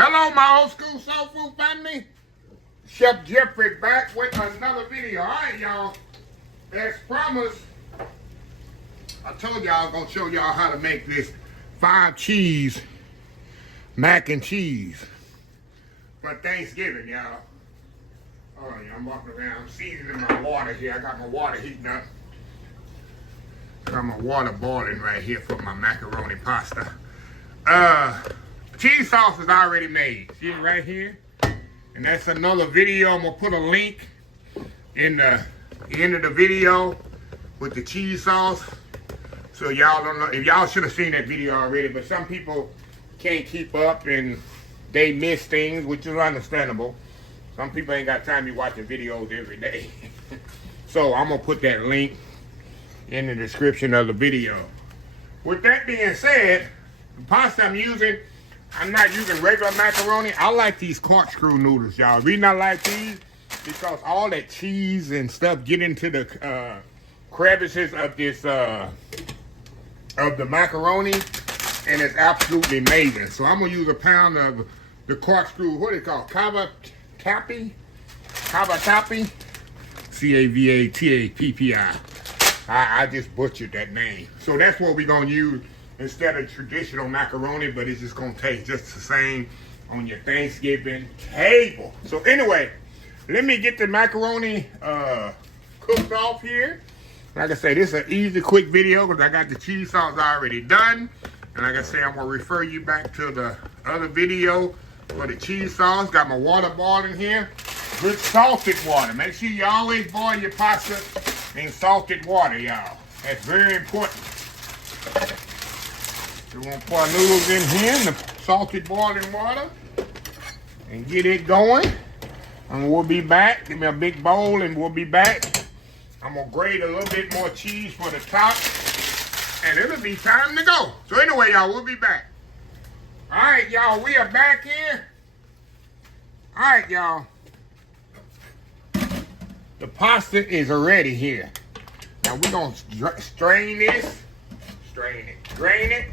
Hello, my old school soul food family. Chef Jeffrey back with another video. All right, y'all. As promised, I told y'all I was gonna show y'all how to make this 5-cheese mac and cheese for Thanksgiving, y'all. Oh yeah, I'm walking around seasoning my water here. I got my water heating up. Got my water boiling right here for my macaroni pasta. Cheese sauce is already made. See it right here? And that's another video. I'm gonna put a link in the end of the video with the cheese sauce. So y'all don't know, if y'all should have seen that video already, but some people can't keep up and they miss things, which is understandable. Some people ain't got time to be watching videos every day. So I'm gonna put that link in the description of the video. With that being said, the pasta I'm not using regular macaroni. I like these corkscrew noodles, y'all. The reason I like these, because all that cheese and stuff get into the crevices of this of the macaroni, and it's absolutely amazing. So I'm gonna use a pound of the corkscrew, what is it called? Cavatappi? C-A-V-A-T-A-P-P-I. I just butchered that name. So that's what we're gonna use instead of traditional macaroni, but it's just gonna taste just the same on your Thanksgiving table. So anyway, let me get the macaroni cooked off here. Like I say, this is an easy, quick video because I got the cheese sauce already done. And like I say, I'm gonna refer you back to the other video for the cheese sauce. Got my water boiling here. Good salted water. Make sure you always boil your pasta in salted water, y'all. That's very important. We're gonna pour our noodles in here in the salted boiling water and get it going. And we'll be back. Give me a big bowl and we'll be back. I'm gonna grate a little bit more cheese for the top and it'll be time to go. So anyway, y'all, we'll be back. All right, y'all, we are back here. All right, y'all. The pasta is already here. Now we're gonna strain this, drain it,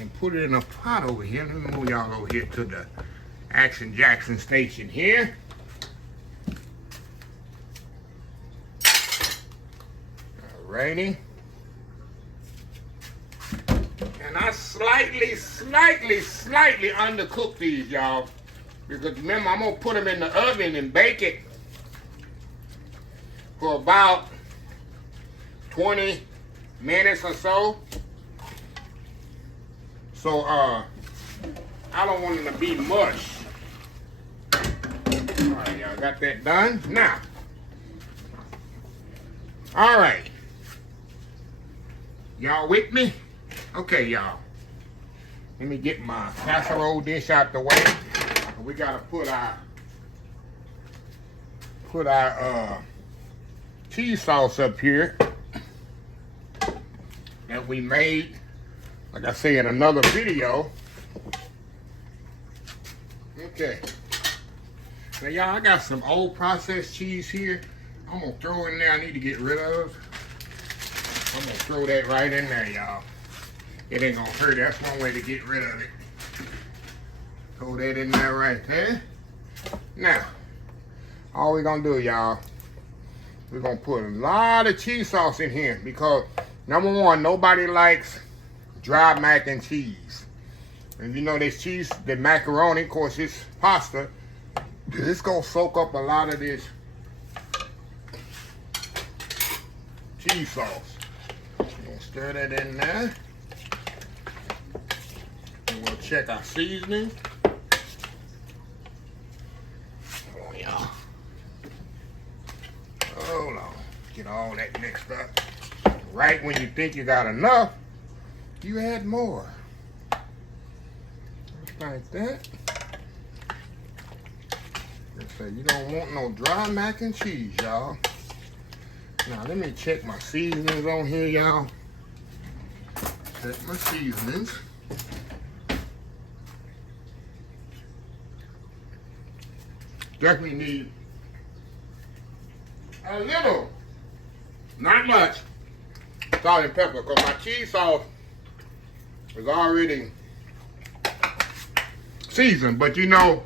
and put it in a pot over here. Let me move y'all over here to the Action Jackson station here. Alrighty. And I slightly undercooked these, y'all. Because remember, I'm gonna put them in the oven and bake it for about 20 minutes or so. So I don't want them to be mush. Alright, y'all got that done? Now, alright. Y'all with me? Okay, y'all. Let me get my casserole dish out the way. We gotta put our cheese sauce up here that we made, like I say, in another video. Okay. Now, y'all, I got some old processed cheese here. I'm gonna throw in there. I need to get rid of. I'm gonna throw that right in there, y'all. It ain't gonna hurt. That's one way to get rid of it. Throw that in there right there. Now, all we're gonna do, y'all, we're gonna put a lot of cheese sauce in here because, number one, nobody likes dry mac and cheese. And you know this cheese, the macaroni, of course, it's pasta. It's gonna soak up a lot of this cheese sauce. We'll stir that in there. And we'll check our seasoning. Oh, yeah. Hold on. Get all that mixed up. Right when you think you got enough, you add more. Just like that. So you don't want no dry mac and cheese, y'all. Now let me check my seasonings on here, y'all. Check my seasonings. Definitely need a little, not much, salt and pepper, because my cheese sauce is already season, but you know,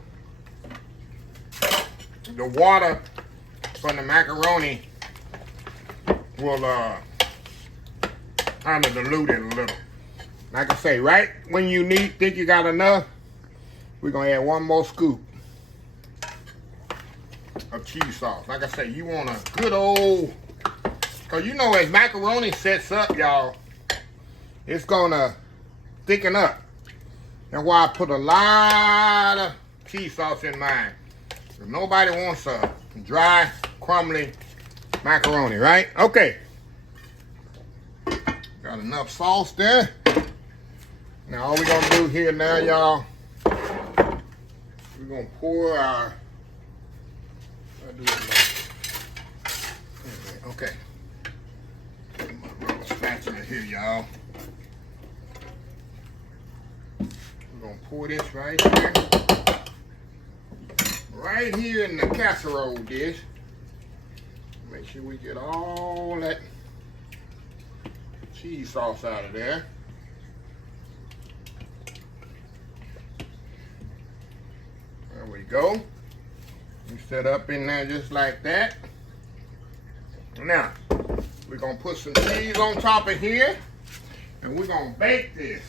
the water from the macaroni will kind of dilute it a little. Like I say, right when you think you got enough, we're gonna add one more scoop of cheese sauce. Like I say, you want a good old, cause you know as macaroni sets up, y'all, it's gonna thicken up. That's why I put a lot of cheese sauce in mine. So nobody wants a dry, crumbly macaroni, right? Okay. Got enough sauce there. Now all we're gonna do here now, y'all, we're gonna pour our, okay. Put my rubber spatula here, y'all. We're gonna pour this right here. Right here in the casserole dish. Make sure we get all that cheese sauce out of there. There we go. We set up in there just like that. Now, we're gonna put some cheese on top of here, and we're gonna bake this.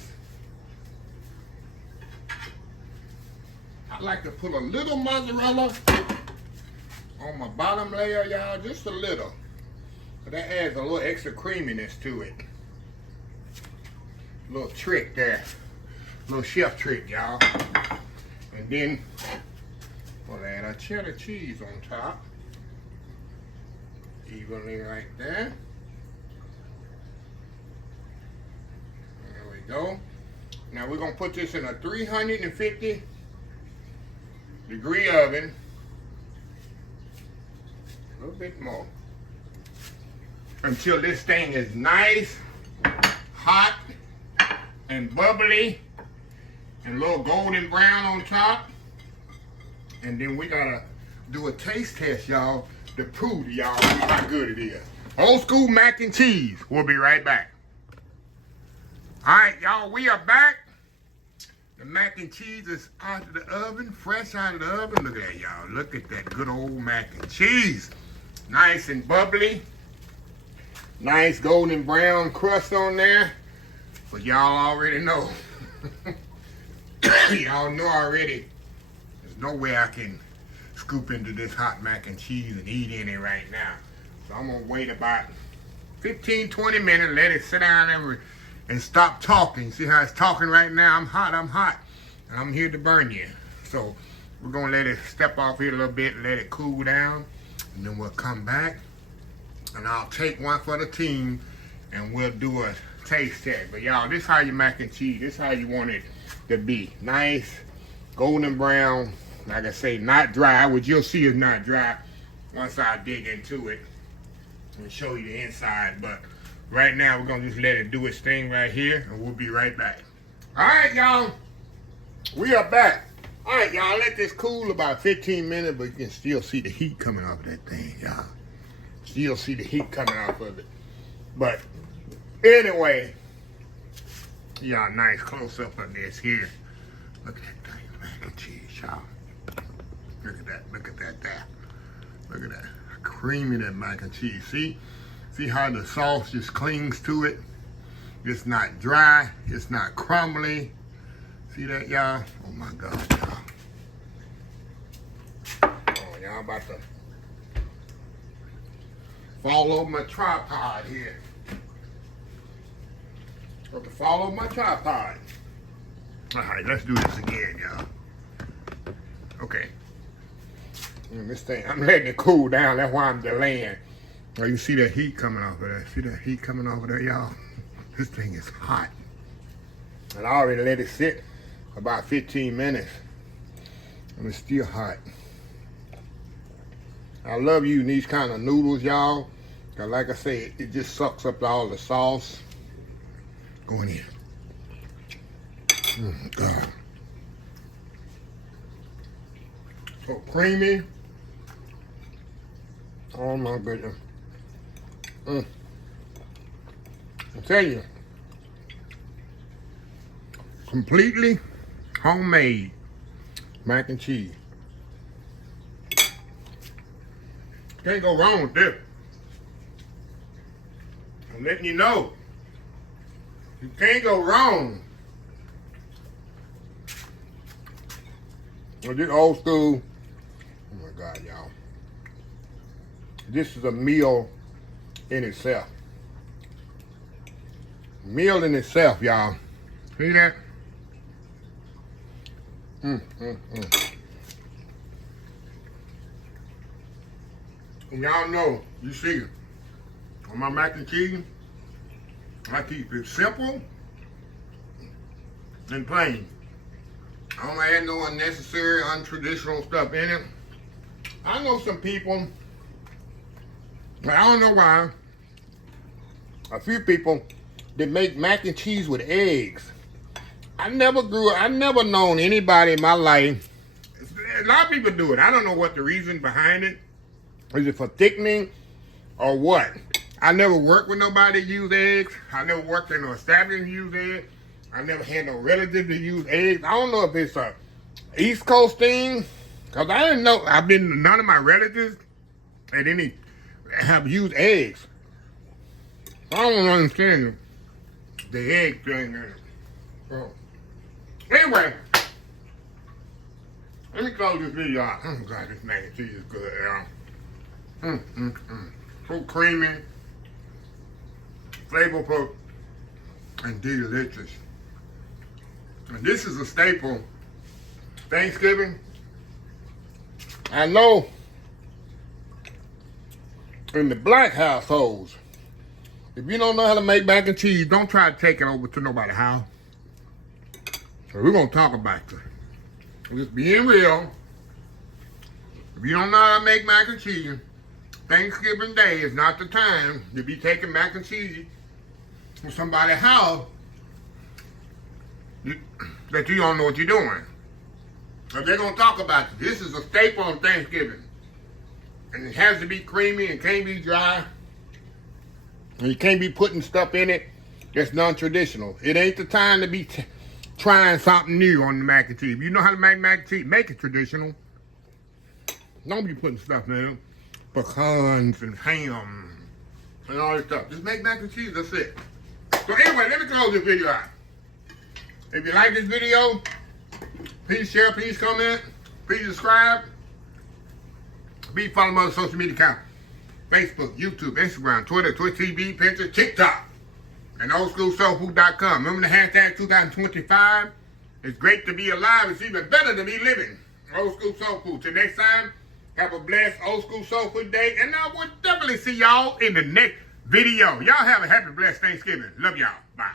I like to put a little mozzarella on my bottom layer, y'all, just a little. But that adds a little extra creaminess to it. Little trick there. Little chef trick, y'all. And then we'll add our cheddar cheese on top. Evenly like that. There we go. Now we're gonna put this in a 350-degree oven. A little bit more. Until this thing is nice, hot, and bubbly, and a little golden brown on top. And then we gotta do a taste test, y'all, to prove to y'all how good it is. Old school mac and cheese. We'll be right back. All right, y'all, we are back. The mac and cheese is out of the oven, fresh out of the oven. Look at that, y'all. Look at that good old mac and cheese. Nice and bubbly. Nice golden brown crust on there. But y'all already know. Y'all know already. There's no way I can scoop into this hot mac and cheese and eat any right now. So I'm gonna wait about 15-20 minutes, let it sit down and stop talking. See how it's talking right now? I'm hot, and I'm here to burn you. So we're gonna let it step off here a little bit, let it cool down, and then we'll come back and I'll take one for the team and we'll do a taste test. But y'all, this is how your mac and cheese, this is how you want it to be. Nice, golden brown, like I say, not dry, which you'll see is not dry once I dig into it and show you the inside. But right now, we're gonna just let it do its thing right here, and we'll be right back. All right, y'all, we are back. All right, y'all, let this cool about 15 minutes, but you can still see the heat coming off of that thing, y'all. Still see the heat coming off of it. But anyway, y'all, nice close up of this here. Look at that thing, mac and cheese, y'all. Look at that, look at that there. Look at that, creamy that mac and cheese. See how the sauce just clings to it? It's not dry, it's not crumbly. See that, y'all? Oh my God, y'all. Oh, y'all about to fall over my tripod here. About to fall over my tripod. All right, let's do this again, y'all. Okay. This thing, I'm letting it cool down. That's why I'm delaying. Oh, you see that heat coming off of there? See that heat coming off of there, y'all? This thing is hot. And I already let it sit about 15 minutes. And it's still hot. I love using these kind of noodles, y'all. Cause like I say, it just sucks up all the sauce. Going in. God. So creamy. Oh my goodness. I tell you, completely homemade. Mac and cheese. Can't go wrong with this. I'm letting you know. You can't go wrong. Well, this old school. Oh my God, y'all. This is a meal in itself. Meal in itself, y'all. See that? And y'all know, you see, on my mac and cheese, I keep it simple and plain. I don't add no unnecessary, untraditional stuff in it. I know some people, but I don't know why, a few people that make mac and cheese with eggs. I never known anybody in my life. A lot of people do it. I don't know what the reason behind it. Is it for thickening or what? I never worked with nobody that use eggs. I never worked in an establishment that use eggs. I never had no relatives that use eggs. I don't know if it's a East Coast thing, because I didn't know. None of my relatives at any have used eggs. I don't understand the egg thing. So, anyway, let me close this video out. Oh God, this mac and cheese is good, y'all. So creamy, flavorful, and delicious. And this is a staple. Thanksgiving. I know in the black households, if you don't know how to make mac and cheese, don't try to take it over to nobody's house. So we're going to talk about it. Just being real. If you don't know how to make mac and cheese, Thanksgiving Day is not the time to be taking mac and cheese from somebody's house that you don't know what you're doing. But they're going to talk about it. This is a staple on Thanksgiving. And it has to be creamy and can't be dry. And you can't be putting stuff in it that's non-traditional. It ain't the time to be trying something new on the mac and cheese. If you know how to make mac and cheese, make it traditional. Don't be putting stuff in it. Pecans and ham and all this stuff. Just make mac and cheese, that's it. So anyway, let me close this video out. If you like this video, please share, please comment, please subscribe. Please follow my other social media accounts. Facebook, YouTube, Instagram, Twitter, Twitch TV, Pinterest, TikTok, and oldschoolsoulfood.com. Remember the hashtag 2025? It's great to be alive. It's even better to be living. Old School Soul Food. Till next time, have a blessed Old School Soul Food day. And I will definitely see y'all in the next video. Y'all have a happy, blessed Thanksgiving. Love y'all. Bye.